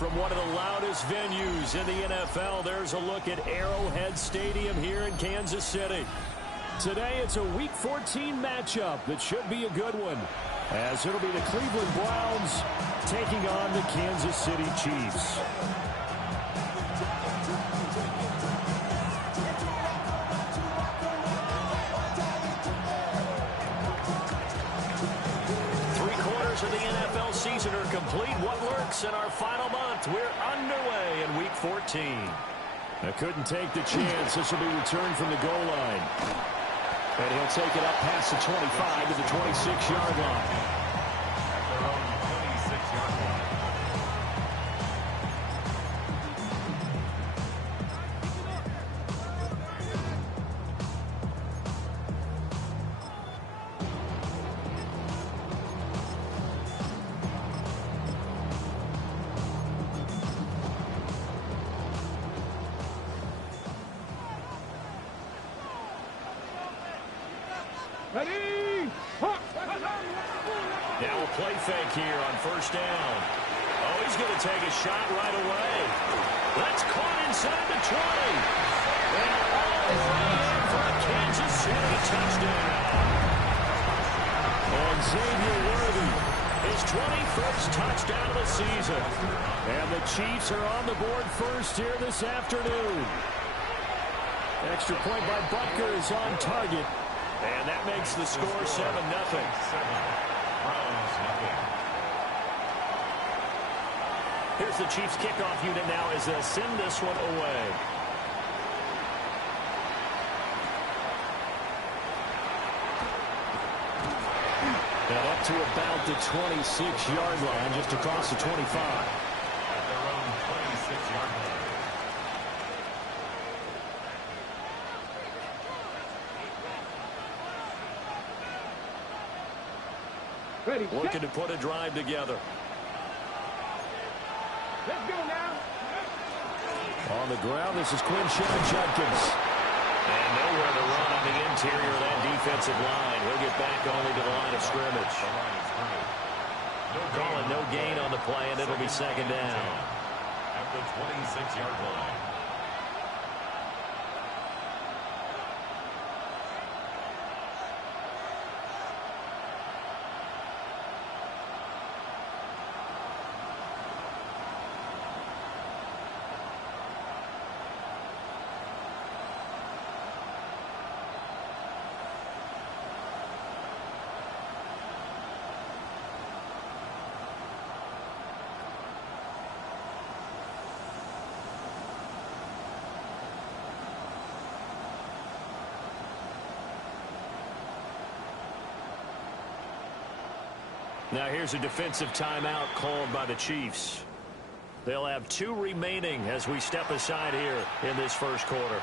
From one of the loudest venues in the NFL, there's a look at Arrowhead Stadium here in Kansas City. Today, it's a Week 14 matchup that should be a good one, as it'll be the Cleveland Browns taking on the Kansas City Chiefs. Of the NFL season are complete. What works in our final month? We're underway in Week 14. I couldn't take the chance. This will be returned from the goal line. And he'll take it up past the 25 to the 26-yard line. Ready? Now a play fake here on first down. Oh, he's going to take a shot right away. That's caught inside the 20. And all the way in for a Kansas City touchdown. And Xavier Worthy, his 21st touchdown of the season. And the Chiefs are on the board first here this afternoon. Extra point by Butker is on target. And that makes the score 7-0. Here's the Chiefs kickoff unit now as they'll send this one away. And up to about the 26-yard line, just across the 25. At their own 26-yard line. Ready, looking to put a drive together. Let's go now. On the ground, this is Quinshon Judkins. And nowhere to run on the interior of that defensive line. He'll get back only to the line of scrimmage. Calling no gain on the play, and it'll be second down. At the 26-yard line. Now here's a defensive timeout called by the Chiefs. They'll have 2 remaining as we step aside here in this first quarter.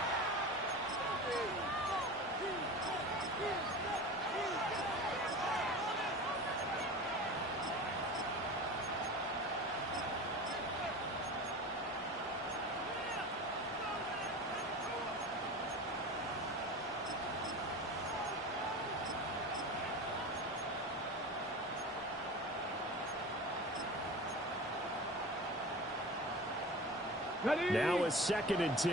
Ready? Now a 2nd and 10.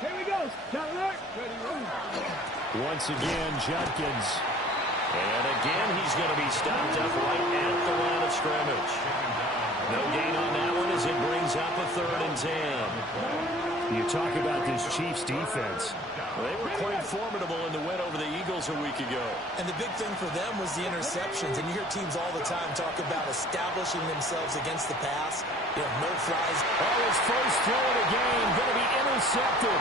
Here we go. Shot alert. Ready, roll. Once again, Judkins. And again, he's going to be stopped up right at the line of scrimmage. No gain on that one as it brings up a 3rd and 10. You talk about this Chiefs defense. Well, they were quite formidable in the win over the Eagles a week ago. And the big thing for them was the interceptions. And you hear teams all the time talk about establishing themselves against the pass. You know, no flies. Oh, his first throw of the game going to be intercepted.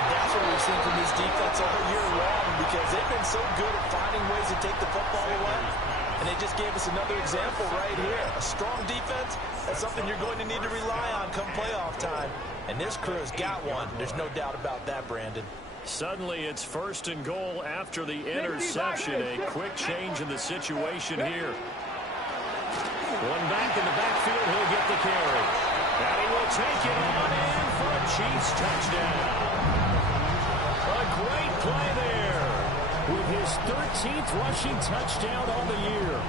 And that's what we've seen from this defense all year long, because they've been so good at finding ways to take the football away. And they just gave us another example right here. A strong defense, that's something you're going to need to rely on come playoff time. And this crew has got one. There's no doubt about that, Brandon. Suddenly, it's 1st and goal after the interception. A quick change in the situation here. One back in the backfield, he'll get the carry. And he will take it on in for a Chiefs touchdown. A great play there. with his 13th rushing touchdown on the year.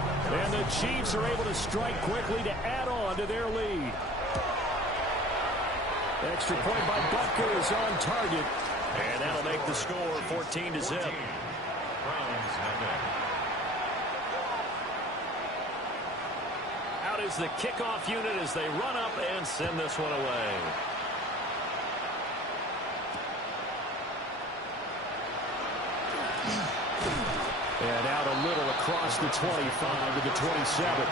And the Chiefs are able to strike quickly to add on to their lead. Extra point by Butker is on target. And that'll make the score 14-0. Out is the kickoff unit as they run up and send this one away. And out a little across the 25 to the 27.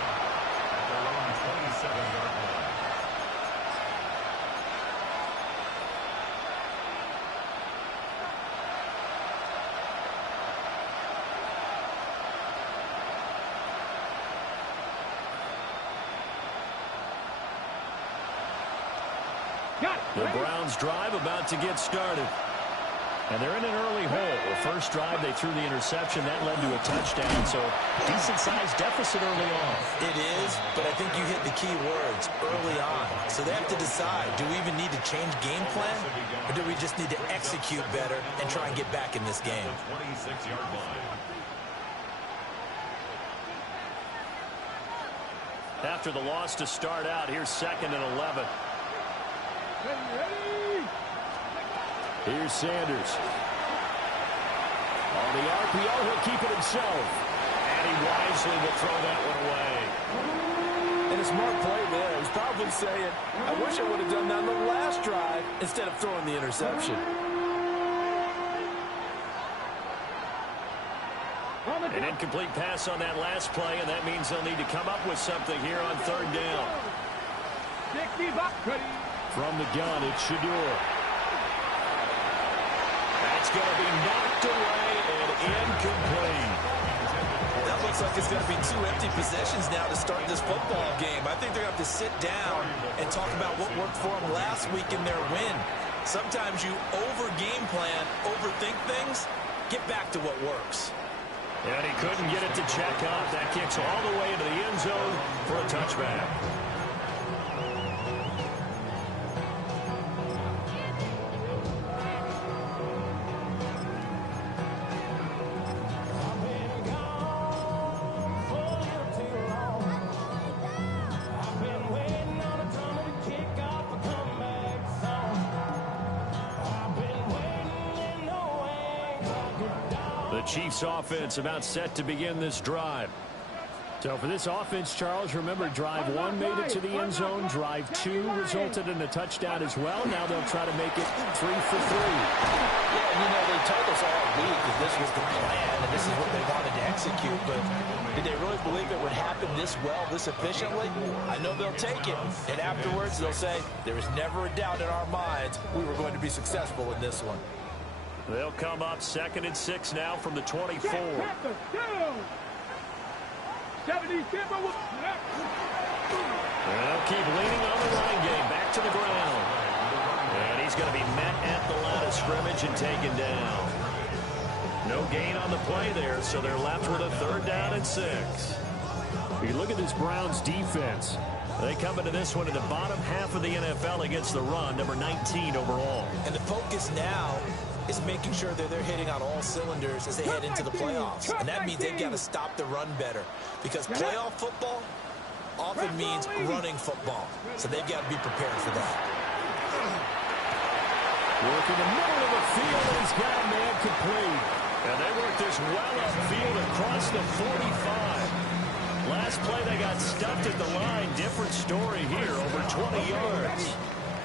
The Browns drive about to get started. And they're in an early hole. The first drive, they threw the interception. That led to a touchdown, so decent-sized deficit early on. It is, but I think you hit the key words, early on. So they have to decide, do we even need to change game plan, or do we just need to execute better and try and get back in this game? 26-yard line. After the loss to start out, here's 2nd and 11. Here's Sanders. On the RPO, he'll keep it himself. And he wisely will throw that one away. And a smart play there. He's probably saying, I wish I would have done that on the last drive instead of throwing the interception. An incomplete pass on that last play, and that means they'll need to come up with something here on 3rd down. From the gun, it's Shador. That's going to be knocked away and incomplete. That looks like it's going to be 2 empty possessions now to start this football game. I think they're going to have to sit down and talk about what worked for them last week in their win. Sometimes you over-game plan, overthink things, get back to what works. And he couldn't get it to check off. That kicks all the way into the end zone for a touchback. Chiefs offense about set to begin this drive. So for this offense, Charles, remember drive 1 made it to the end zone. Drive 2 resulted in a touchdown as well. Now they'll try to make it 3 for 3. Yeah, you know, they told us all week that this was the plan and this is what they wanted to execute, but did they really believe it would happen this well, this efficiently? I know they'll take it, and afterwards they'll say, there was never a doubt in our minds we were going to be successful in this one. They'll come up 2nd and 6 now from the 24. And they'll keep leaning on the line game. Back to the ground. And he's going to be met at the line of scrimmage and taken down. No gain on the play there, so they're left with a 3rd down and 6. If you look at this Browns defense, they come into this one in the bottom half of the NFL against the run, number 19 overall. And the focus now is making sure that they're hitting on all cylinders as they head into the playoffs. And that means they've got to stop the run better, because playoff football often means running football. So they've got to be prepared for that. Work in the middle of the field, and he's got a man complete. And they work this well upfield across the 45. Last play, they got stuffed at the line. Different story here, over 20 yards.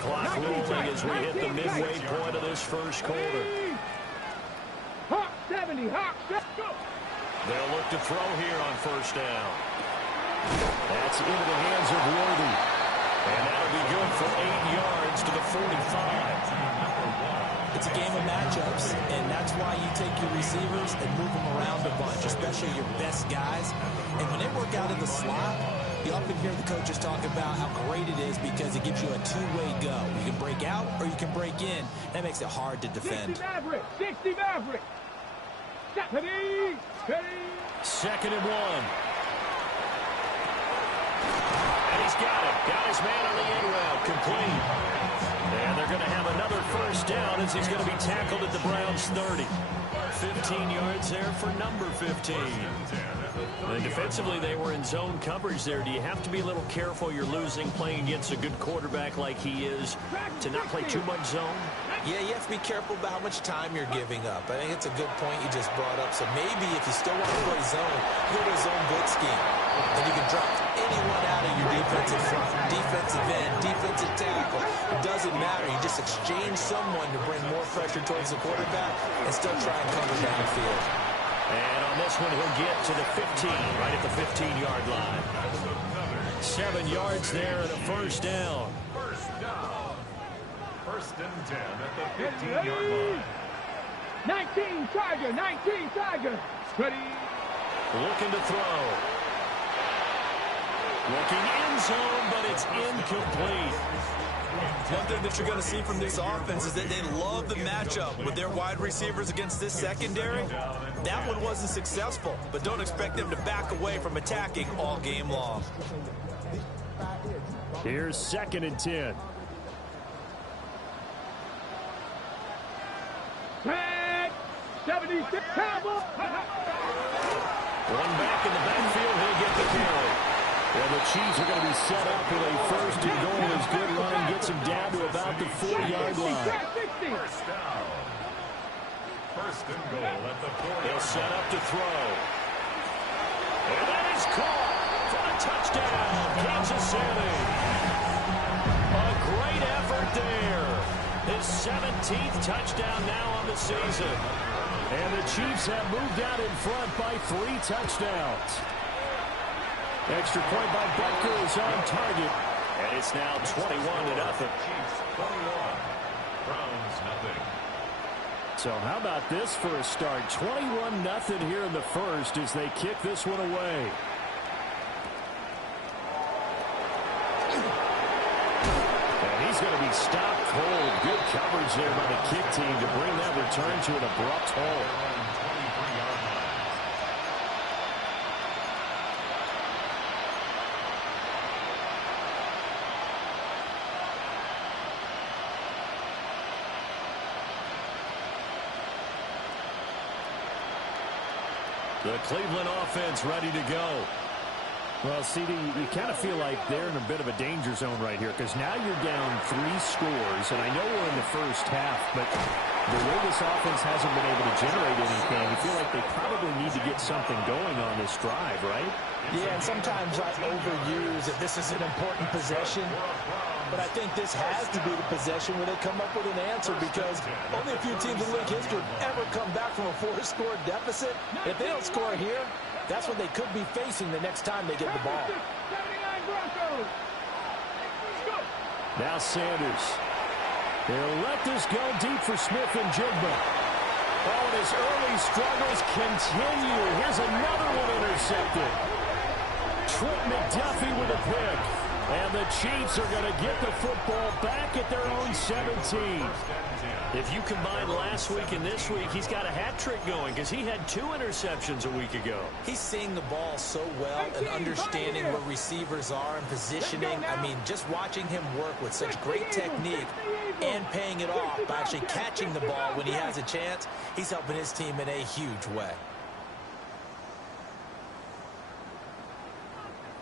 Clock rolling as we hit the midway point of this first quarter. Hawk 70, Hawk, let's go. They'll look to throw here on 1st down. That's into the hands of Worthy. And that'll be good for 8 yards to the 45. It's a game of matchups, and that's why you take your receivers and move them around a bunch, especially your best guys. And when they work out in the slot, you often hear the coaches talk about how great it is because it gives you a 2-way go. You can break out or you can break in. That makes it hard to defend. 60 Maverick, 60 Maverick. Ready, ready. 2nd and 1. And he's got it. Got his man on the end route. Complete. And they're going to have another first down as he's going to be tackled at the Browns' 30. 15 yards there for number 15. And defensively, they were in zone coverage there. Do you have to be a little careful? You're losing playing against a good quarterback like he is to not play too much zone? Yeah, you have to be careful about how much time you're giving up. I think it's a good point you just brought up. So maybe if you still want to play zone, go to a zone blitz scheme. And you can drop anyone out of your defensive front, defensive end, defensive tackle. It doesn't matter. You just exchange someone to bring more pressure towards the quarterback and still try and cover downfield. And on this one, he'll get to the 15, right at the 15-yard line. 7 yards there and a first down. First and 10 at the 15-yard line. 19 Tiger. Ready. Looking to throw. Looking in zone, but it's incomplete. One thing that you're going to see from this offense is that they love the matchup with their wide receivers against this secondary. That one wasn't successful, but don't expect them to back away from attacking all game long. Here's 2nd and 10. Tag. 76 Cowboys. One back in the backfield, he'll get the carry. Well, the Chiefs are going to be set up with a first and goal as good run gets him down to about the 4-yard line. First down. First and goal at the 4-yard line. They'll set up to throw. And that is caught for a touchdown, Kansas City. A great effort there. His 17th touchdown now on the season. And the Chiefs have moved out in front by 3 touchdowns. Extra point by Butker is on target. And it's now 21-0. Chiefs 21. Browns nothing. So how about this for a start? 21-0 here in the first as they kick this one away. And he's going to be stopped cold. Good coverage there by the kick team to bring that return to an abrupt halt. The Cleveland offense ready to go. Well, CD, you kind of feel like they're in a bit of a danger zone right here because now you're down 3 scores, and I know we're in the first half, but the way this offense hasn't been able to generate anything, you feel like they probably need to get something going on this drive, right? Yeah, and sometimes I overuse that this is an important possession, but I think this has to be the possession where they come up with an answer because only a few teams in league history have ever come back from a 4-score deficit. If they don't score here, that's what they could be facing the next time they get the ball. Now Sanders. They'll let this go deep for Smith and Jigba. Oh, and his early struggles continue. Here's another one intercepted. Trent McDuffie with a pick. And the Chiefs are going to get the football back at their own 17. If you combine last week and this week, he's got a hat trick going because he had 2 interceptions a week ago. He's seeing the ball so well and understanding where receivers are and positioning. I mean, just watching him work with such great technique and paying it off by actually catching the ball when he has a chance, he's helping his team in a huge way.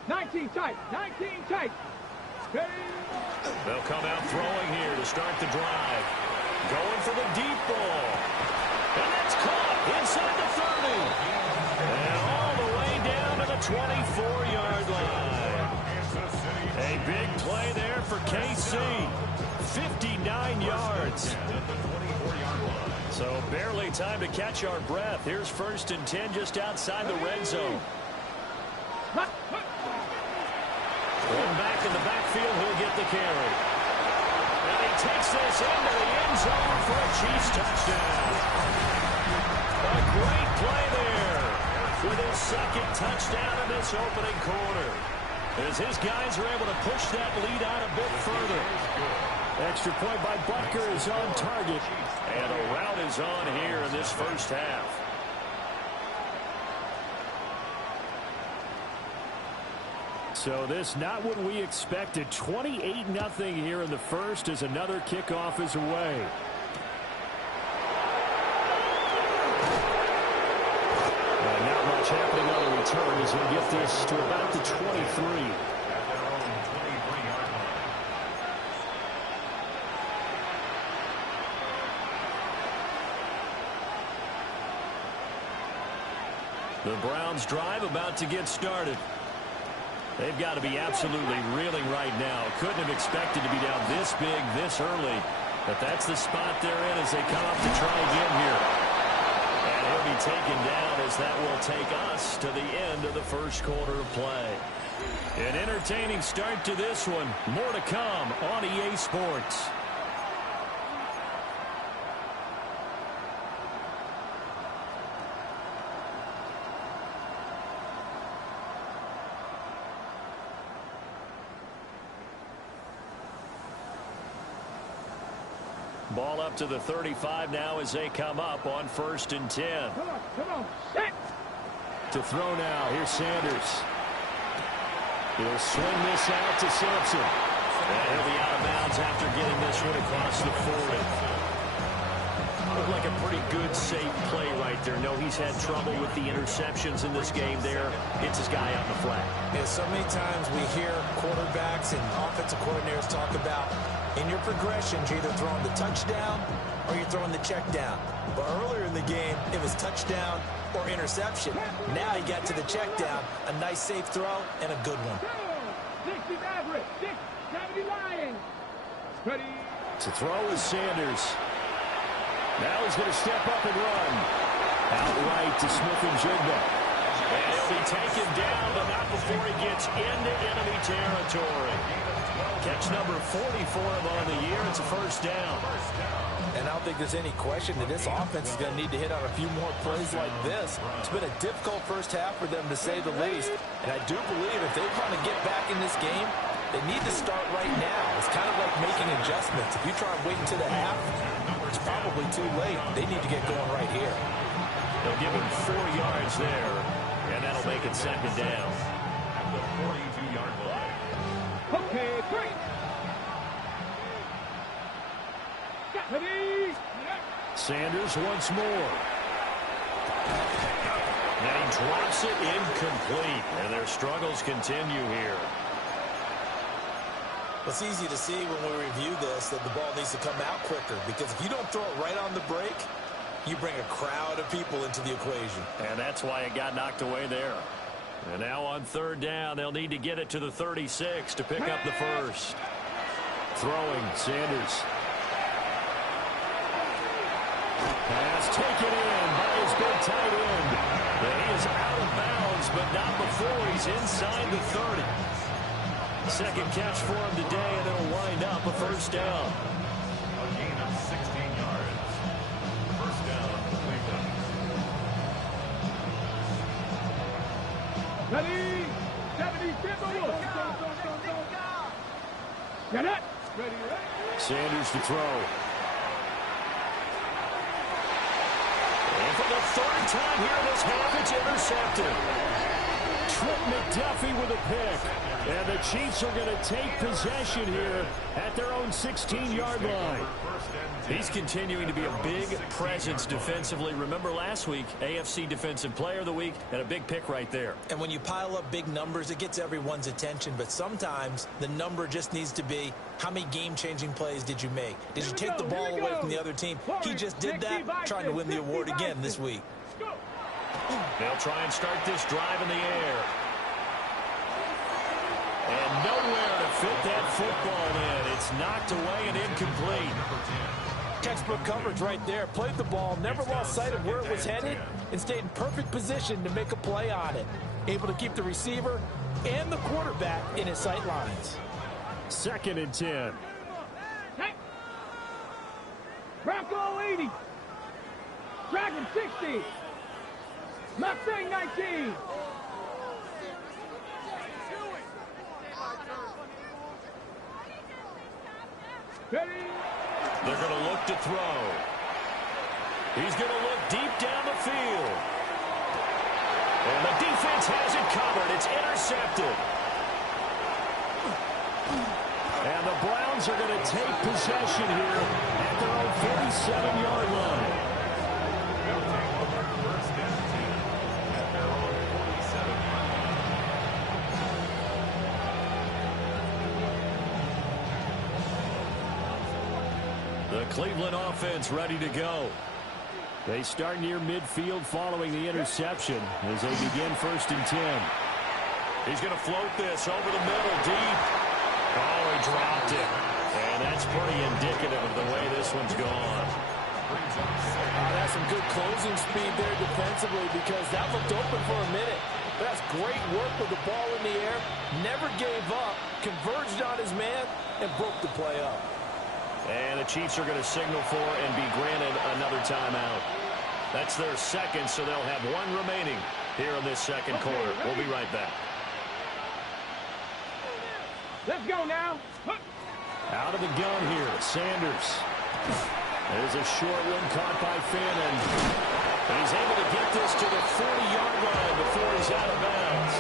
19 tight. They'll come out throwing here to start the drive. Going for the deep ball. And that's caught inside the 30. And all the way down to the 24-yard line. A big play there for KC. 59 yards. So barely time to catch our breath. Here's 1st and 10 just outside the red zone. One back in the backfield, he'll get the carry. And he takes this into the end zone for a Chiefs touchdown. A great play there with his 2nd touchdown in this opening quarter. As his guys are able to push that lead out a bit further. Extra point by Butker is on target. And a rout is on here in this first half. So this not what we expected. 28-0 here in the first as another kickoff is away. Not much happening on the return as we get this to about the 23. The Browns drive about to get started. They've got to be absolutely reeling right now. Couldn't have expected to be down this big, this early. But that's the spot they're in as they come up to try again here. And he'll be taken down as that will take us to the end of the first quarter of play. An entertaining start to this one. More to come on EA Sports. Ball up to the 35 now as they come up on 1st and 10. Come on, set. To throw now. Here's Sanders. He'll swing this out to Sampson. And he'll be out of bounds after getting this one across the 40. Looked like a pretty good, safe play right there. No, he's had trouble with the interceptions in this game there. It's his guy out in the flat. Yeah, so many times we hear quarterbacks and offensive coordinators talk about in your progressions, you're either throwing the touchdown or you're throwing the check down. But earlier in the game, it was touchdown or interception. Now he got to the check down, a nice safe throw and a good one. 60 Maverick, 70 Lions. Ready. To throw is Sanders. Now he's going to step up and run. Outright to Smith and Jigba. And he'll be taken down, but not before he gets into enemy territory. Catch number 44 on the year. It's a first down. And I don't think there's any question that this offense is going to need to hit on a few more plays like this. It's been a difficult first half for them, to say the least. And I do believe if they want to get back in this game, they need to start right now. It's kind of like making adjustments. If you try and wait until the half, it's probably too late. They need to get going right here. They'll give him 4 yards there, and that'll make it 2nd down. At the 42-yard line. Okay, 3. Ready. Sanders once more. And he drops it incomplete, and their struggles continue here. It's easy to see when we review this that the ball needs to come out quicker, because if you don't throw it right on the break, you bring a crowd of people into the equation. And that's why it got knocked away there. And now on 3rd down, they'll need to get it to the 36 to pick up the first. Throwing, Sanders. Pass taken in by his big tight end. And he is out of bounds, but not before he's inside the 30. Second catch for him today, and it'll wind up a first down. A gain of 16 yards. First down, Cleveland. Ready. 70 Timberwolves. Get it. Ready. Sanders to throw. And for the 3rd time here this half, it's intercepted. Trent McDuffie with a pick. And the Chiefs are going to take possession here at their own 16-yard line. He's continuing to be a big presence defensively. Remember last week, AFC Defensive Player of the Week, and a big pick right there. And when you pile up big numbers, it gets everyone's attention. But sometimes the number just needs to be, how many game-changing plays did you make? Did you take the ball away from the other team? He just did that, trying to win the award again this week. They'll try and start this drive in the air. And nowhere to fit that football in. It's knocked away and incomplete. Textbook coverage right there. Played the ball, never lost sight of where it was headed, and stayed in perfect position to make a play on it. Able to keep the receiver and the quarterback in his sight lines. 2nd and 10. Hey. Bronco 80. Dragon 60. Mustang 19. Ready. They're going to look to throw. He's going to look deep down the field. And the defense has it covered. It's intercepted. And the Browns are going to take possession here at their own 47-yard line. They'll take over first and 10 at their own 47-yard line. The Cleveland offense ready to go. They start near midfield following the interception as they begin first and 10. He's going to float this over the middle deep. Oh, he dropped it. And that's pretty indicative of the way this one's gone. That's some good closing speed there defensively because that looked open for a minute. That's great work with the ball in the air. Never gave up, converged on his man, and broke the play up. And the Chiefs are going to signal for and be granted another timeout. That's their second, so they'll have one remaining here in this second quarter. We'll be right back. Let's go now. Out of the gun here, Sanders. There's a short one caught by Fannin. He's able to get this to the 40-yard line before he's out of bounds.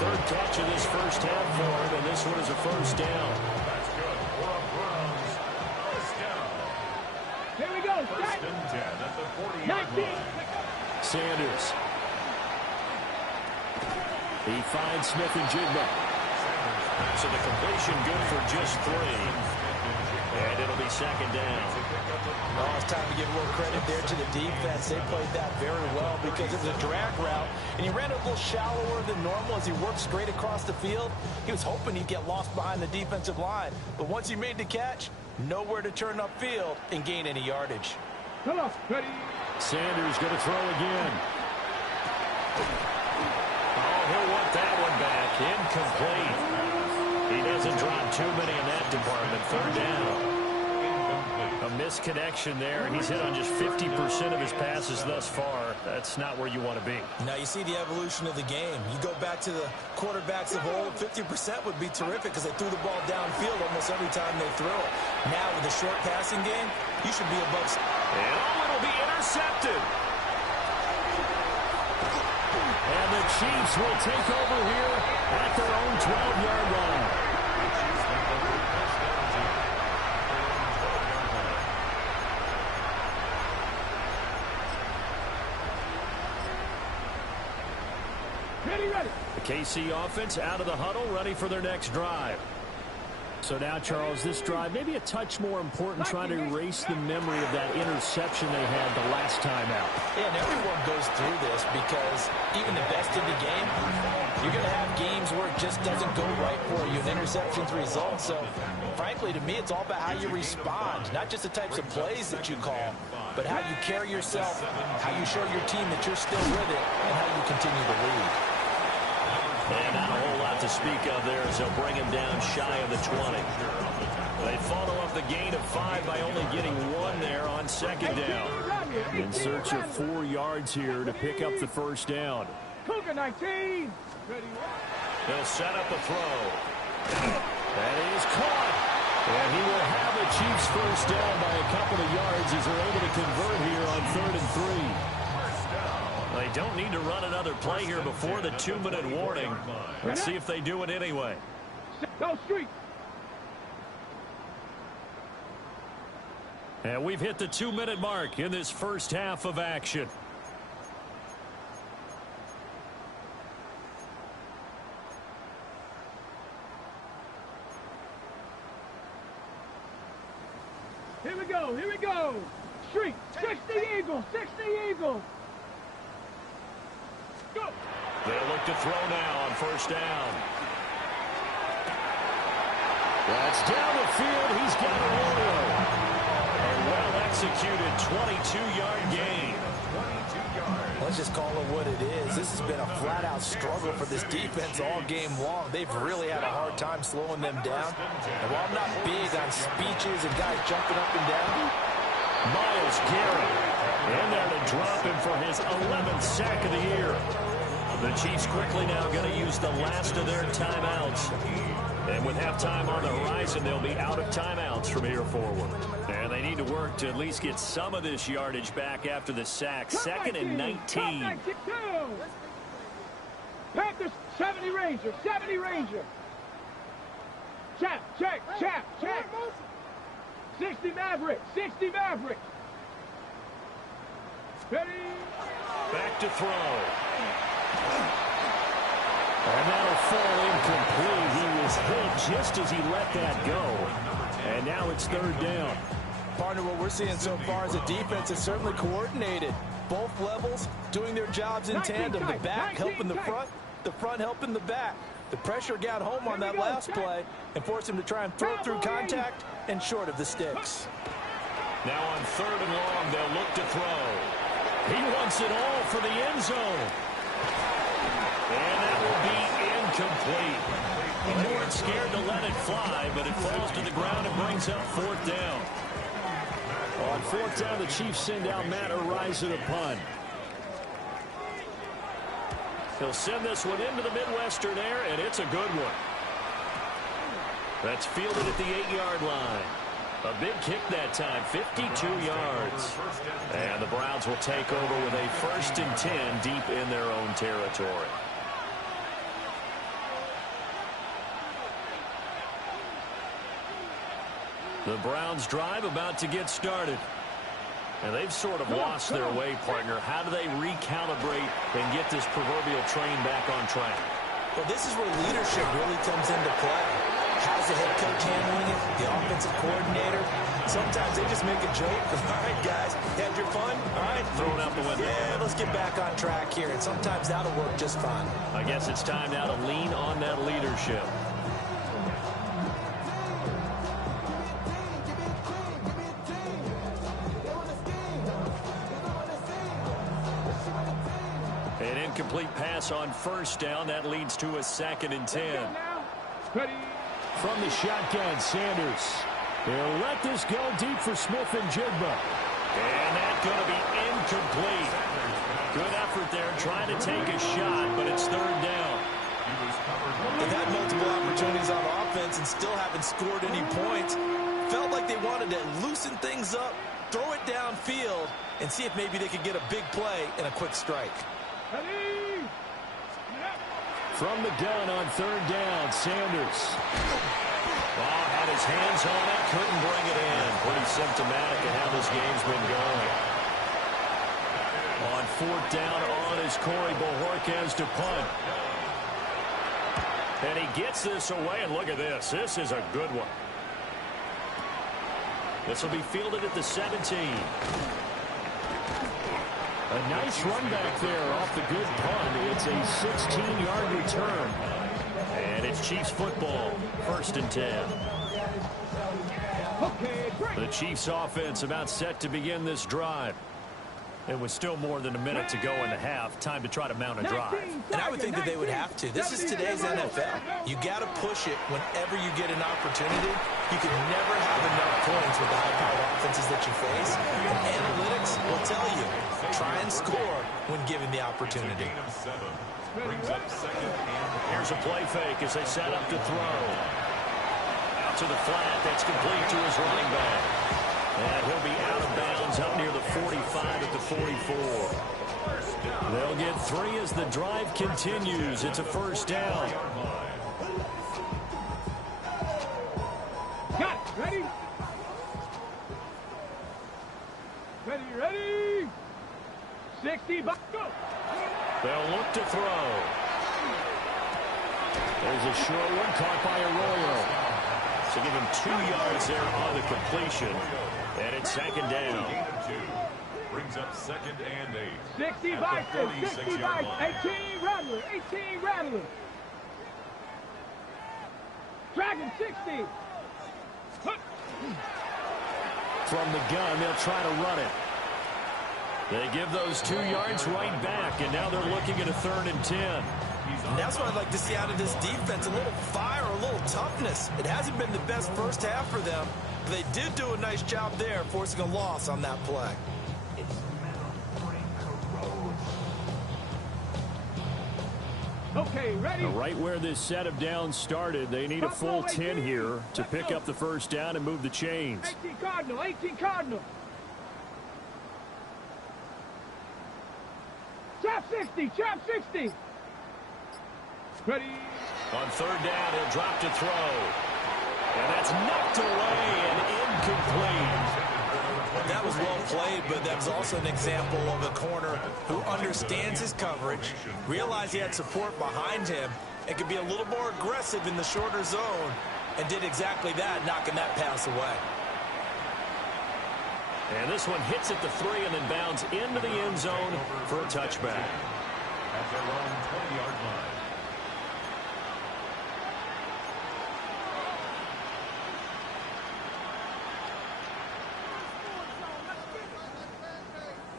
Third catch of this first half for him, and this one is a first down. That's good for a Browns first down. Here we go. First and 10 at the 40-yard line. Sanders. He finds Smith and Jigba. So the completion good for just 3. And it'll be second down. Oh, it's time to give a little credit there to the defense. They played that very well because it was a drag route, and he ran a little shallower than normal as he worked straight across the field. He was hoping he'd get lost behind the defensive line, but once he made the catch, nowhere to turn upfield and gain any yardage. Come on, ready. Sanders going to throw again. Oh, he'll want that one back. Incomplete. He doesn't drop too many in that department. Third down. A misconnection there, and he's hit on just 50% of his passes thus far. That's not where you want to be. Now you see the evolution of the game. You go back to the quarterbacks of old, 50% would be terrific because they threw the ball downfield almost every time they threw it. Now with the short passing game, you should be above. And it'll be intercepted. And the Chiefs will take over here at their own 12-yard line. Ready. The KC offense out of the huddle, ready for their next drive. So now, Charles, this drive maybe a touch more important, trying to erase the memory of that interception they had the last time out. Yeah, and everyone goes through this because even the best in the game, you're going to have games where it just doesn't go right for you, and interceptions result. So, frankly, to me, it's all about how you respond, not just the types of plays that you call, but how you carry yourself, how you show your team that you're still with it, and how you continue to lead. And not a whole lot to speak of there as they'll bring him down shy of the 20. They follow up the gain of 5 by only getting 1 there on second down. In search of 4 yards here to pick up the first down. Cougar 19. Ready. They'll set up a throw. That is caught. And he will have a Chiefs first down by a couple of yards as they're able to convert here on 3rd and 3. They don't need to run another play here before the 2-minute warning. Let's see if they do it anyway. Go street. And we've hit the 2-minute mark in this first half of action. Here we go. Street. 60 Eagles. 60 Eagles. Go. They'll look to throw now on first down. That's down the field. He's got a Royal. A well-executed 22-yard gain. 22 yards. Let's just call it what it is. This has been a flat-out struggle for this defense all game long. They've really had a hard time slowing them down. And while I'm not big on speeches and guys jumping up and down, Myles Garrett in there to drop him for his 11th sack of the year. The Chiefs quickly now going to use the last of their timeouts. And with halftime on the horizon, they'll be out of timeouts from here forward. And they need to work to at least get some of this yardage back after the sack. 2nd and 19. Panthers, 70 Ranger. Chap, check, chap, check. 60 Maverick, 60 Maverick. Ready? Back to throw. And that'll fall incomplete. He was hit just as he let that go. And now it's third down. Partner, what we're seeing so far is a defense is certainly coordinated. Both levels doing their jobs in tandem. The back helping the front helping the back. The pressure got home on that last play and forced him to try and throw through contact and short of the sticks. Now on third and long, they'll look to throw. He wants it all for the end zone. And that will be incomplete. They weren't scared to let it fly, but it falls to the ground and brings up fourth down. On fourth down, the Chiefs send out Matt Arise to the punt. He'll send this one into the Midwestern air, and it's a good one. That's fielded at the 8-yard line. A big kick that time, 52 yards. And the Browns will take over with a 1st and 10 deep in their own territory. The Browns drive about to get started. And they've sort of lost their way, partner. How do they recalibrate and get this proverbial train back on track? Well, this is where leadership really comes into play. How's the head coach handling it? The offensive coordinator? Sometimes they just make a joke. All right, guys, had your fun? All right. Throw it out the window. Yeah, let's get back on track here. And sometimes that'll work just fine. I guess it's time now to lean on that leadership. An incomplete pass on first down. That leads to a 2nd and 10. Ready? From the shotgun, Sanders. They'll let this go deep for Smith and Jigba. And that's going to be incomplete. Good effort there, trying to take a shot, but it's third down. They've had multiple opportunities on offense and still haven't scored any points. Felt like they wanted to loosen things up, throw it downfield, and see if maybe they could get a big play and a quick strike. Ready? From the gun on third down, Sanders. Oh, had his hands on it, couldn't bring it in. Pretty symptomatic of how this game's been going. On fourth down, on is Corey Bojorquez to punt. And he gets this away, and look at this. This is a good one. This will be fielded at the 17. A nice run back there off the good punt. It's a 16-yard return. And it's Chiefs football, 1st and 10. The Chiefs offense about set to begin this drive. It was still more than a minute to go in the half. Time to try to mount a drive. And I would think that they would have to. This is today's NFL. You got to push it whenever you get an opportunity. You can never have enough points with the high-powered offenses that you face. And analytics will tell you, try and score when given the opportunity. Here's a play fake as they set up to throw. Out to the flat. That's complete to his running back. And he'll be out of bounds up near the 45 at the 44. They'll get 3 as the drive continues. It's a 1st down. Got it. Ready? Ready? 60, go! They'll look to throw. There's a short one caught by Arroyo. So give him 2 yards there on the completion. And it's 2nd down. Brings up 2nd and 8. 60 Vikings, 60 Vikings, 18 Rattler, 18 Rattler. Dragon 60. From the gun, they'll try to run it. They give those 2 yards right back, and now they're looking at a 3rd and 10. And that's what I'd like to see out of this defense, a little fire, a little toughness. It hasn't been the best first half for them, but they did do a nice job there, forcing a loss on that play. Okay, ready? Right where this set of downs started, they need a full 10 here to pick up the 1st down and move the chains. 18 Cardinal, 18 Cardinal. Chap 60, chap 60. Ready? On 3rd down, he'll drop to throw. And that's knocked away and incomplete. That was well played, but that was also an example of a corner who understands his coverage, realized he had support behind him, and could be a little more aggressive in the shorter zone, and did exactly that, knocking that pass away. And this one hits at the 3 and then bounds into the end zone for a touchback. At their own 20-yard line.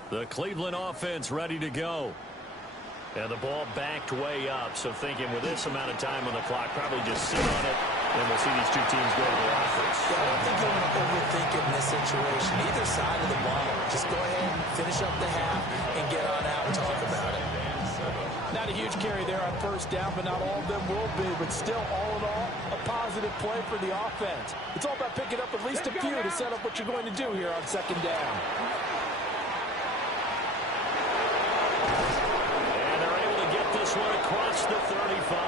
The Cleveland offense ready to go. And the ball backed way up. So thinking with this amount of time on the clock, probably just sit on it, and we'll see these two teams go to the offense. Yeah, I don't think you want to overthink it in this situation. Either side of the ball. Just go ahead and finish up the half and get on out and talk about it. Not a huge carry there on first down, but not all of them will be. But still, all in all, a positive play for the offense. It's all about picking up at least a few to set up what you're going to do here on second down. This one across the 35.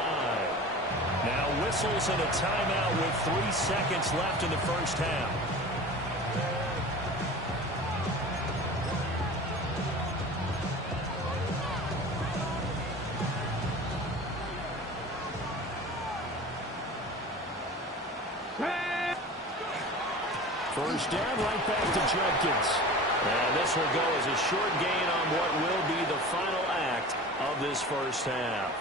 Now whistles and a timeout with 3 seconds left in the first half. First down, right back to Jenkins. And this will go as a short gain on what will be the final act of this first half.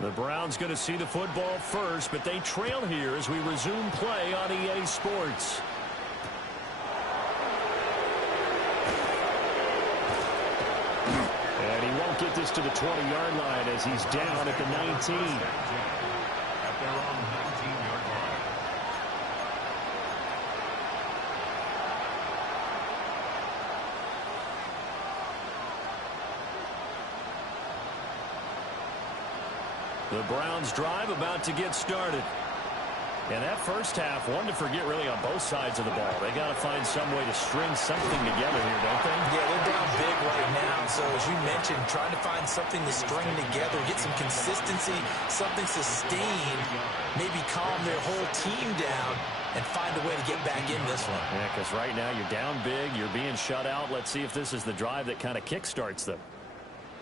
The Browns going to see the football first, but they trail here as we resume play on EA Sports. And he won't get this to the 20-yard line as he's down at the 19. At their own 19-yard line. The Browns drive about to get started. And that first half, one to forget really on both sides of the ball. They got to find some way to string something together here, don't they? Yeah, they're down big right now. So as you mentioned, trying to find something to string together, get some consistency, something sustained, maybe calm their whole team down and find a way to get back in this one. Yeah, because right now you're down big, you're being shut out. Let's see if this is the drive that kind of kickstarts them.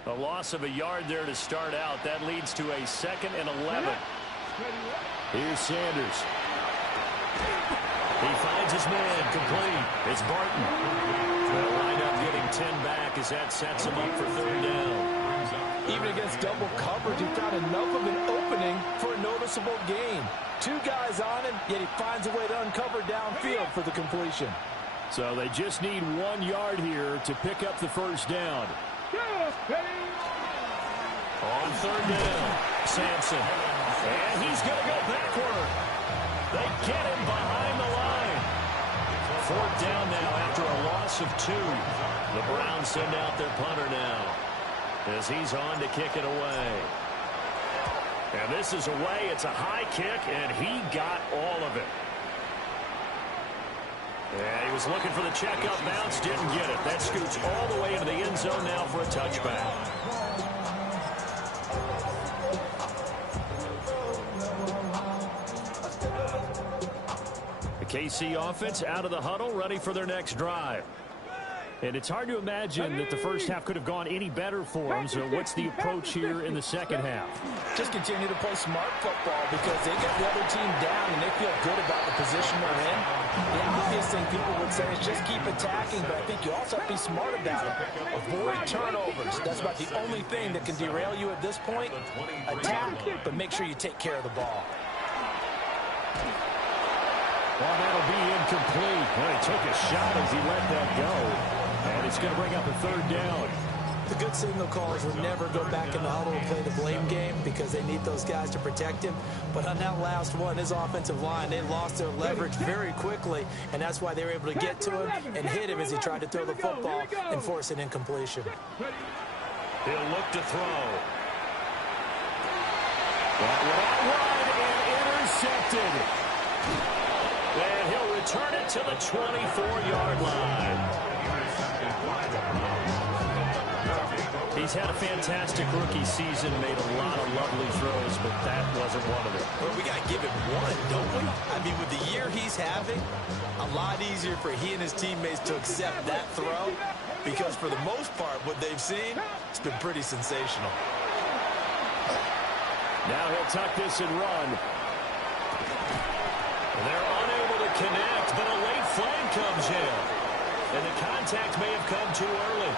A loss of a yard there to start out. That leads to a 2nd and 11. Here's Sanders. He finds his man complete. It's Barton. They'll wind up getting 10 back as that sets him up for 3rd down. Even against double coverage, he found enough of an opening for a noticeable gain. 2 guys on him, yet he finds a way to uncover downfield for the completion. So they just need 1 yard here to pick up the first down. On 3rd down, Sampson. And he's going to go backward. They get him behind the line. 4th down now after a loss of 2. The Browns send out their punter now as he's on to kick it away. And this is away. It's a high kick, and he got all of it. Yeah, he was looking for the check-up bounce, didn't get it. That scoots all the way into the end zone now for a touchback. The KC offense out of the huddle, ready for their next drive. And it's hard to imagine that the first half could have gone any better for them. So what's the approach here in the second half? Just continue to play smart football because they get the other team down and they feel good about the position they're in. The obvious thing people would say is just keep attacking, but I think you also have to be smart about it. Avoid turnovers. That's about the only thing that can derail you at this point. Attack, but make sure you take care of the ball. Well, that'll be incomplete. Well, he took a shot as he let that go. And it's going to bring up a 3rd down. The good signal callers would never go back in the huddle and play the blame game because they need those guys to protect him. But on that last one, his offensive line, they lost their leverage very quickly, and that's why they were able to get to him and hit him as he tried to throw the football and force an incompletion. He'll look to throw. That one out wide and intercepted. And he'll return it to the 24-yard line. He's had a fantastic rookie season, made a lot of lovely throws, but that wasn't one of them. Well, we got to give him one, don't we? I mean, with the year he's having, a lot easier for he and his teammates to accept that throw, because for the most part, what they've seen, it's been pretty sensational. Now he'll tuck this and run. They're unable to connect, but a late flag comes in. And the contact may have come too early.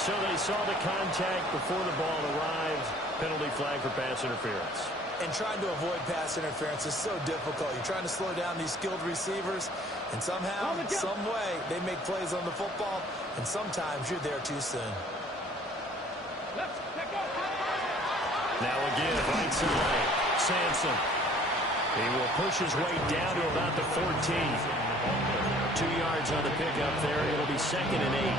So they saw the contact before the ball arrived. Penalty flag for pass interference. And trying to avoid pass interference is so difficult. You're trying to slow down these skilled receivers, and somehow, some way, they make plays on the football, and sometimes you're there too soon. Now again, right side, Sampson. He will push his way down to about the 14. 2 yards on the pickup there. It'll be 2nd and 8.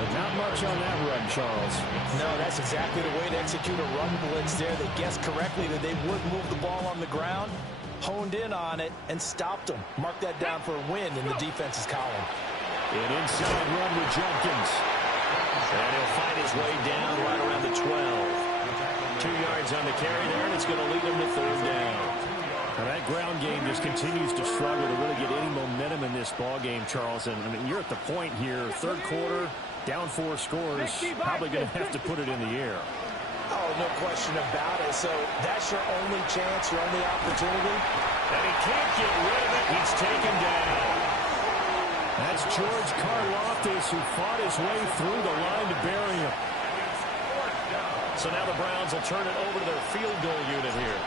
But not much on that run, Charles. No, that's exactly the way to execute a run blitz there. They guessed correctly that they would move the ball on the ground, honed in on it, and stopped them. Mark that down for a win in the defense's column. An inside run with Jenkins. And he'll find his way down right around the 12. 2 yards on the carry there, and it's going to lead him to 3rd down. Now that ground game just continues to struggle to really get any momentum in this ball game, Charles. And I mean, you're at the point here, 3rd quarter, down 4 scores, probably going to have to put it in the air. Oh, no question about it. So that's your only chance, your only opportunity. And he can't get rid of it. He's taken down. That's George Karlaftis, who fought his way through the line to bury him. So now the Browns will turn it over to their field goal unit here.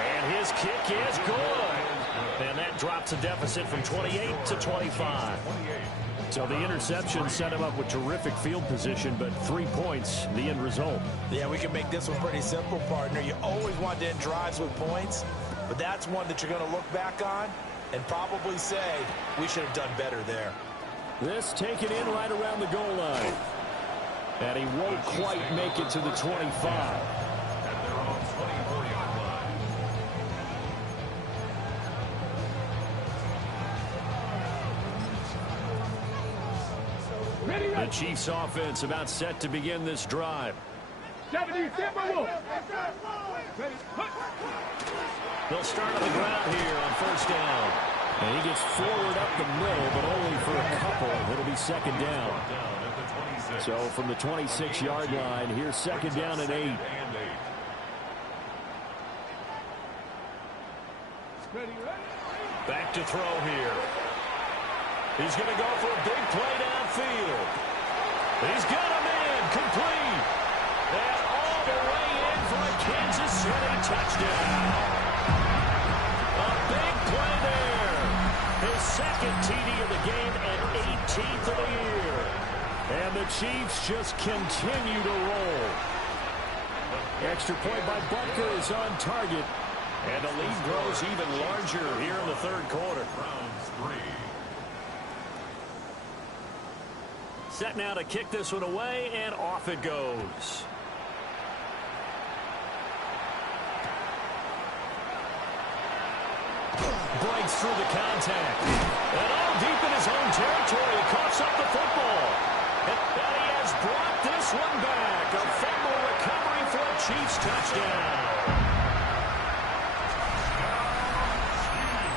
And his kick is good. And that drops the deficit from 28 to 25. So the interception set him up with terrific field position, but 3 points, the end result. Yeah, we can make this one pretty simple, partner. You always want to end drives with points, but that's one that you're going to look back on and probably say, we should have done better there. This taken in right around the goal line. And he won't quite make it to the 25. The Chiefs offense about set to begin this drive. 70, They'll start on the ground here on 1st down. And he gets forward up the middle, but only for a couple. It'll be 2nd down. So from the 26-yard line, here's 2nd down and 8. Back to throw here. He's going to go for a big play downfield. He's got him in, complete. And all the way in for a Kansas City touchdown. A big play there. His 2nd TD of the game and 18th of the year. And the Chiefs just continue to roll. Extra point by Butker is on target. And the lead grows even larger here in the 3rd quarter. Set now to kick this one away, and off it goes. Breaks through the contact. And all deep in his own territory, he coughs up the football. And he has brought this one back. A fumble recovery for a Chiefs touchdown.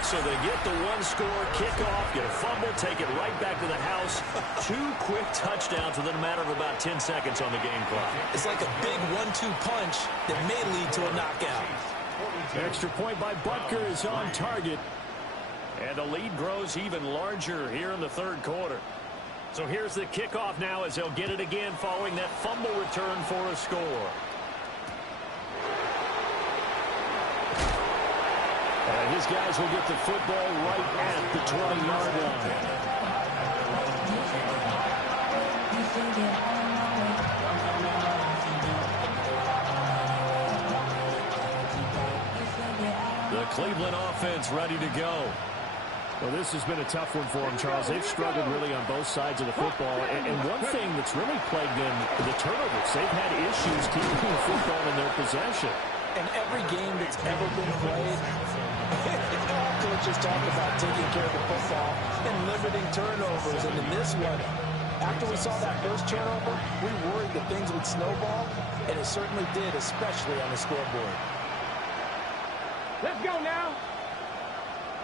So they get the 1-score kickoff, get a fumble, take it right back to the house. 2 quick touchdowns within a matter of about 10 seconds on the game clock. It's like a big 1-2 punch that may lead to a knockout. Extra point by Butker is on target. And the lead grows even larger here in the 3rd quarter. So here's the kickoff now as they'll get it again following that fumble return for a score. And his guys will get the football right at the 20-yard line. The Cleveland offense ready to go. Well, this has been a tough one for them, Charles. They've struggled really on both sides of the football. And one thing that's really plagued them, the turnovers. They've had issues keeping the football in their possession. And every game that's ever been played, it all goes coaches talk about taking care of the football and limiting turnovers. And in this one, after we saw that first turnover, we worried that things would snowball, and it certainly did, especially on the scoreboard. Let's go now.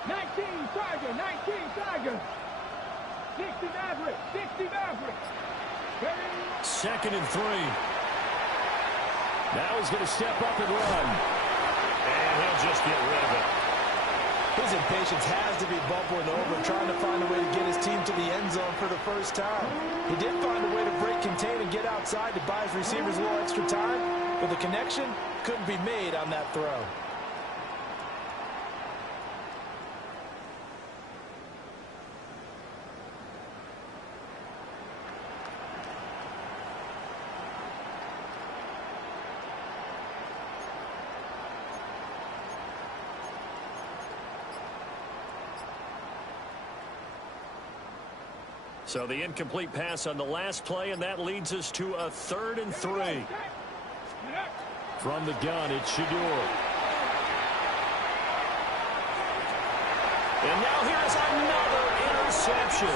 19 Tiger, 19 Tiger. 60 Maverick, 60 Maverick. Second and 3. Now he's going to step up and run. And he'll just get rid of it. His impatience has to be bubbling over, trying to find a way to get his team to the end zone for the first time. He did find a way to break contain and get outside to buy his receivers a little extra time, but the connection couldn't be made on that throw. So the incomplete pass on the last play, and that leads us to a 3rd and 3. From the gun, it's Shador. And now here's another interception.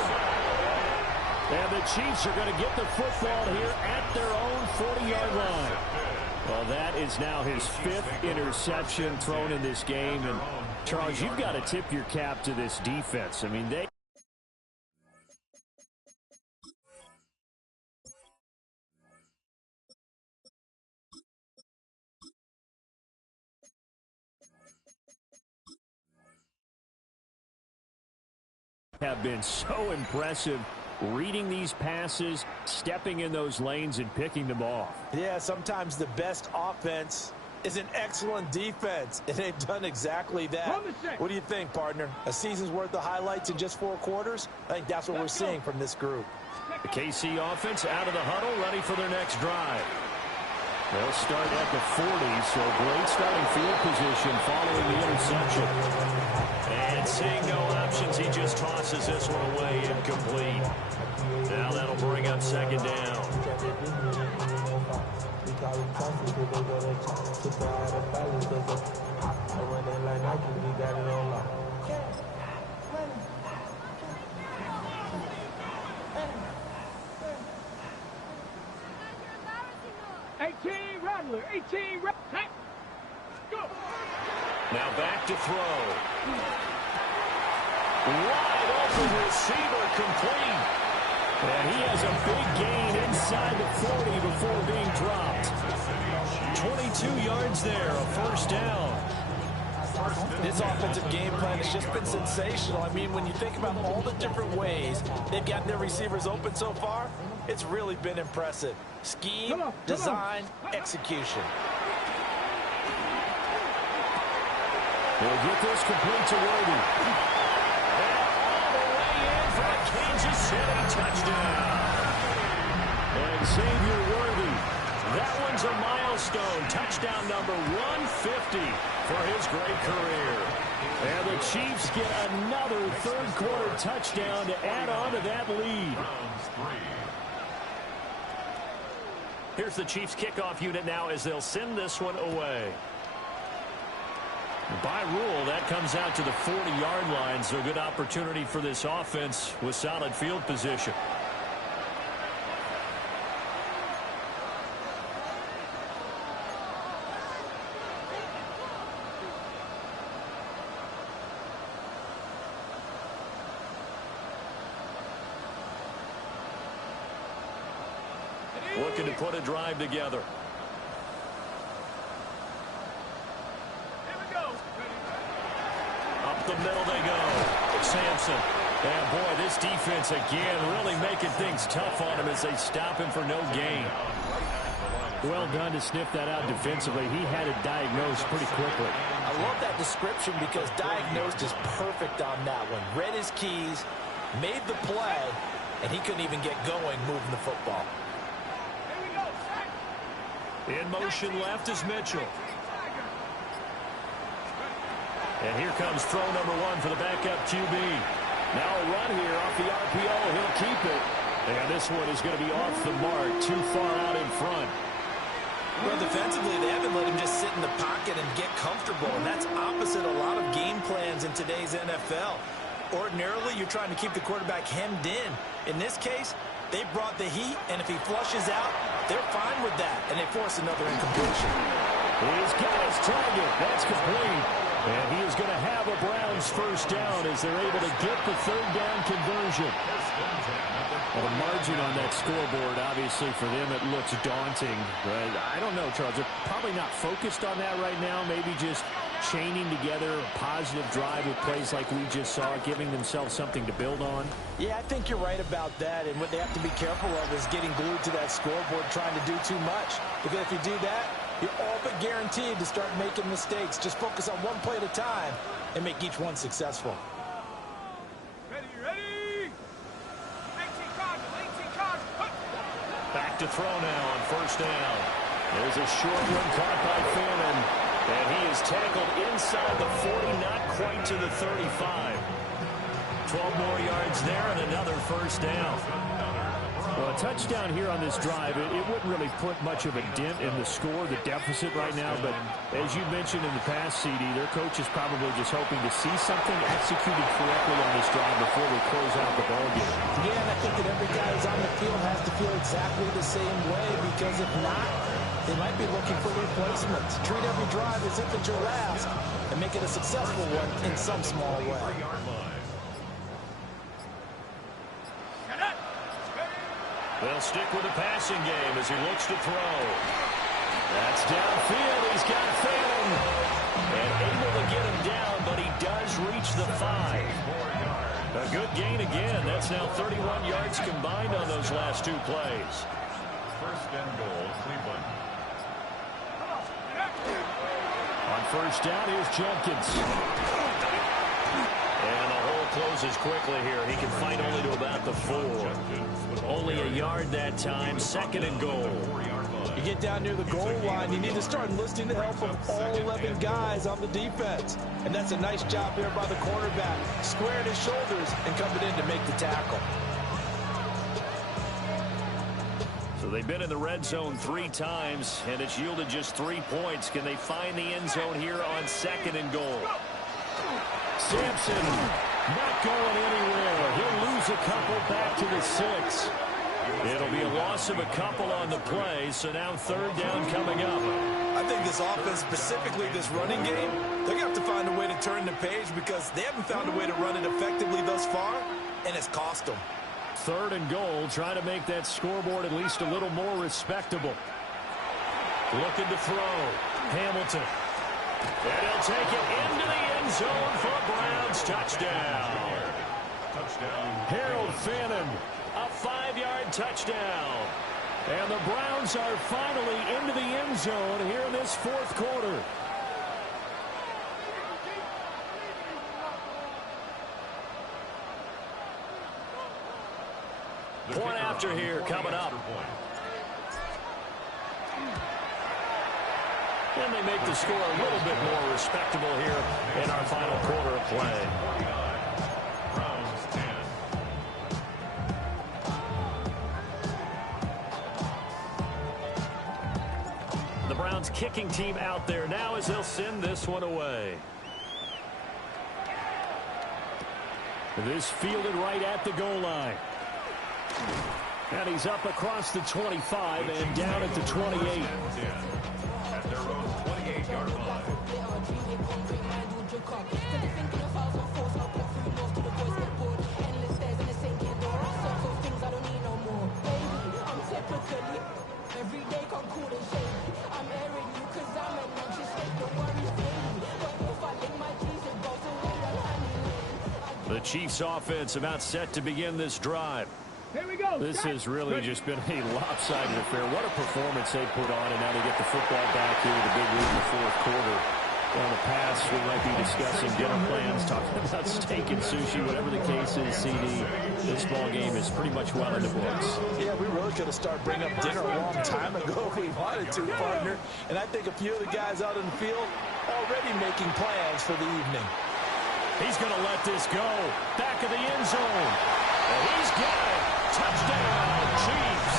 And the Chiefs are going to get the football here at their own 40-yard line. Well, that is now his 5th interception thrown in this game. And, Charles, you've got to tip your cap to this defense. I mean, they have been so impressive reading these passes, stepping in those lanes, and picking them off. Yeah, sometimes the best offense is an excellent defense, and they've done exactly that. What do you think, partner? A season's worth of highlights in just 4 quarters? I think that's what we're seeing from this group. The KC offense out of the huddle, ready for their next drive. They'll start at the 40, so great starting field position following the interception. And seeing no options, he just tosses this one away incomplete. Now that'll bring up 2nd down. Rattler, 18 Rattler. Go. Now back to throw. Wide open receiver, complete. And he has a big gain inside the 40 before being dropped. 22 yards there, a 1st down. This offensive game plan has just been sensational. I mean, when you think about all the different ways they've gotten their receivers open so far, it's really been impressive. Scheme, design, execution. They'll get this complete to Worthy. And all the way in for a Kansas City touchdown. And Xavier Worthy. That one's a milestone. Touchdown number 150 for his great career. And the Chiefs get another 3rd quarter touchdown to add on to that lead. Here's the Chiefs kickoff unit now as they'll send this one away. By rule, that comes out to the 40-yard line, so good opportunity for this offense with solid field position. Looking to put a drive together. Up the middle they go. Sampson. And boy, this defense again really making things tough on him as they stop him for no gain. Well done to sniff that out defensively. He had it diagnosed pretty quickly. I love that description because diagnosed is perfect on that one. Read his keys, made the play, and he couldn't even get going moving the football. In motion left is Mitchell. And here comes throw number 1 for the backup QB. Now a run here off the RPO. He'll keep it. And this one is going to be off the mark, too far out in front. Well, defensively, they haven't let him just sit in the pocket and get comfortable, and that's opposite a lot of game game plans in today's NFL. Ordinarily, you're trying to keep the quarterback hemmed in. In this case, they brought the heat, and if he flushes out, they're fine with that, and they force another incompletion. He's got his target. That's complete. And he is going to have a Browns first down as they're able to get the third down conversion. Well, the margin on that scoreboard, obviously, for them, it looks daunting. But I don't know, Charles. They're probably not focused on that right now. Maybe just chaining together a positive drive with plays like we just saw, giving themselves something to build on. Yeah, I think you're right about that. And what they have to be careful of is getting glued to that scoreboard, trying to do too much. Because if you do that, you're all but guaranteed to start making mistakes. Just focus on one play at a time and make each one successful. Ready? 18 cards. Back to throw now on first down. There's a short one caught by Fannin. And he is tackled inside the 40, not quite to the 35. 12 more yards there and another first down. Well, a touchdown here on this drive, it wouldn't really put much of a dent in the score, the deficit right now. But as you mentioned in the past, CD, their coach is probably just hoping to see something executed correctly on this drive before they close out the ballgame. Yeah, and I think that every guy who's on the field has to feel exactly the same way, because if not, they might be looking for replacements. Treat every drive as if it's your last and make it a successful one in some small way. They'll stick with the passing game as he looks to throw. That's downfield. He's got Fannin. And able to get him down, but he does reach the 5. A good gain again. That's now 31 yards combined on those last two plays. First and goal, Cleveland. On first down, here's Jenkins. And the hole closes quickly here. He can fight only to about the 4. Only a yard that time. Second and goal. You get down near the goal line, you need to start enlisting the help of all 11 guys on the defense. And that's a nice job there by the cornerback, squaring his shoulders and coming in to make the tackle. So they've been in the red zone 3 times, and it's yielded just 3 points. Can they find the end zone here on second and goal? Sampson not going anywhere. He'll lose a couple back to the 6. It'll be a loss of a couple on the play, so now third down coming up. I think this offense, specifically this running game, they're going to have to find a way to turn the page because they haven't found a way to run it effectively thus far, and it's cost them. Third and goal, trying to make that scoreboard at least a little more respectable. Looking to throw. Hamilton. And he'll take it into the end zone for a Browns touchdown. Harold Fannin, a 5-yard touchdown. And the Browns are finally into the end zone here in this fourth quarter. Point after here coming up. And they make the score a little bit more respectable here in our final quarter of play. Browns 10. The Browns kicking team out there now as they'll send this one away. This fielded right at the goal line. And he's up across the 25 and down at the 28. At their own 28-yard line. The Chiefs offense about set to begin this drive. Here we go. This has really just been a lopsided affair. What a performance they put on, and now they get the football back here with a big lead in the fourth quarter. On the pass, we might be discussing dinner plans, talking about steak and sushi, whatever the case is, CD. This ball game is pretty much well in the books. Yeah, we really could have started bringing up dinner a long time ago if we wanted to, partner. And I think a few of the guys out in the field already making plans for the evening. He's going to let this go. Back of the end zone. And he's got it. Touchdown, Chiefs.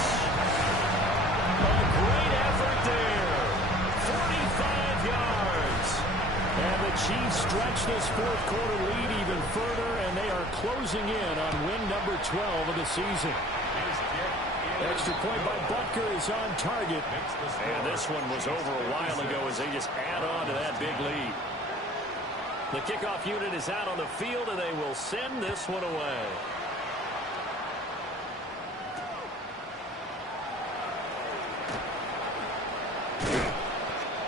A great effort there. 45 yards. And the Chiefs stretch this fourth quarter lead even further, and they are closing in on win number 12 of the season. Extra point by Butker is on target. And this one was over a while ago as they just add on to that big lead. The kickoff unit is out on the field, and they will send this one away.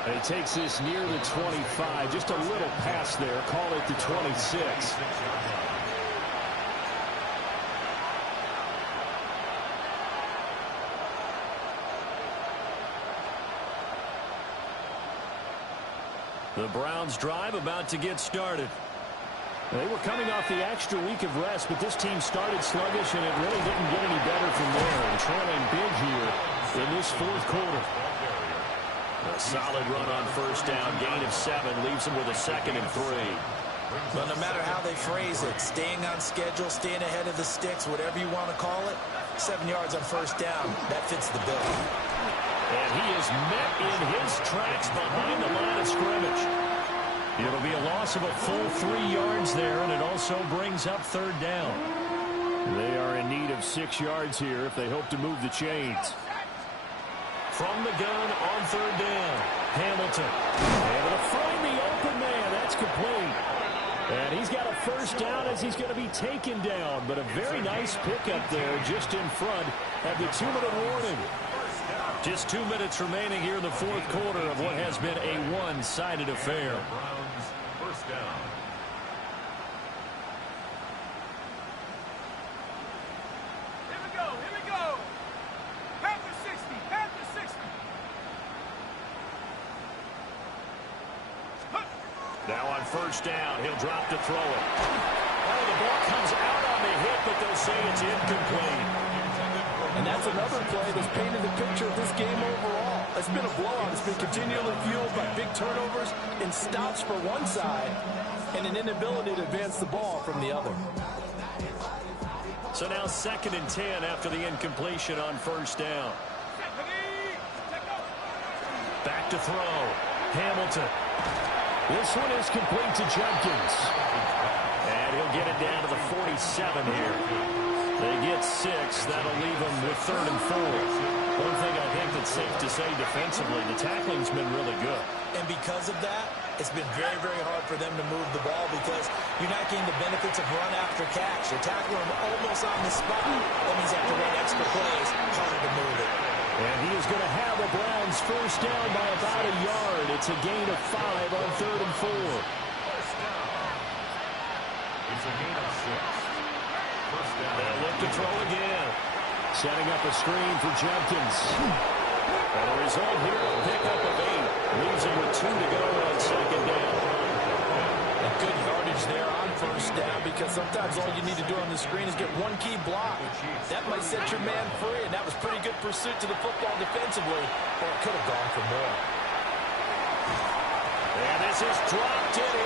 And he takes this near the 25. Just a little pass there. Call it the 26. The Browns drive about to get started. They were coming off the extra week of rest, but this team started sluggish, and it really didn't get any better from there. And trailing big here in this fourth quarter. A solid run on first down. Gain of 7 leaves them with a 2nd and 3. Well, no matter how they phrase it, staying on schedule, staying ahead of the sticks, whatever you want to call it, 7 yards on first down, that fits the bill. And he is met in his tracks behind the line of scrimmage. It'll be a loss of a full 3 yards there, and it also brings up 3rd down. They are in need of 6 yards here if they hope to move the chains. From the gun on 3rd down, Hamilton able to find the open man. That's complete. And he's got a first down as he's going to be taken down, but a very nice pickup there just in front of the 2-minute warning. Just 2 minutes remaining here in the fourth quarter of what has been a one-sided affair. Browns, first down. Here we go, here we go. Panther 60, Panther 60. Now on first down, he'll drop to throw it. Oh, the ball comes out on the hit, but they'll say it's incomplete. And that's another play that's painted the picture of this game overall. It's been a blowout. It's been continually fueled by big turnovers and stops for one side and an inability to advance the ball from the other. So now 2nd and 10 after the incompletion on first down. Back to throw. Hamilton. This one is complete to Jenkins. And he'll get it down to the 47 here. They get 6. That'll leave them with 3rd and 4. One thing I think that's safe to say defensively, the tackling's been really good. And because of that, it's been very, very hard for them to move the ball because you're not getting the benefits of run after catch. You're tackling them almost on the spot. That means you have to run extra plays, harder to move it. And he is going to have the Browns first down by about a yard. It's a gain of 5 on 3rd and 4. First down. It's a gain of 6. First down. They'll look to throw again. Setting up a screen for Jenkins. And the result here, a pickup of 8. Leaves him with 2 to go on 2nd down. A good yardage there on first down because sometimes all you need to do on the screen is get one key block. That might set your man free, and that was pretty good pursuit to the football defensively, or it could have gone for more. And this is dropped in.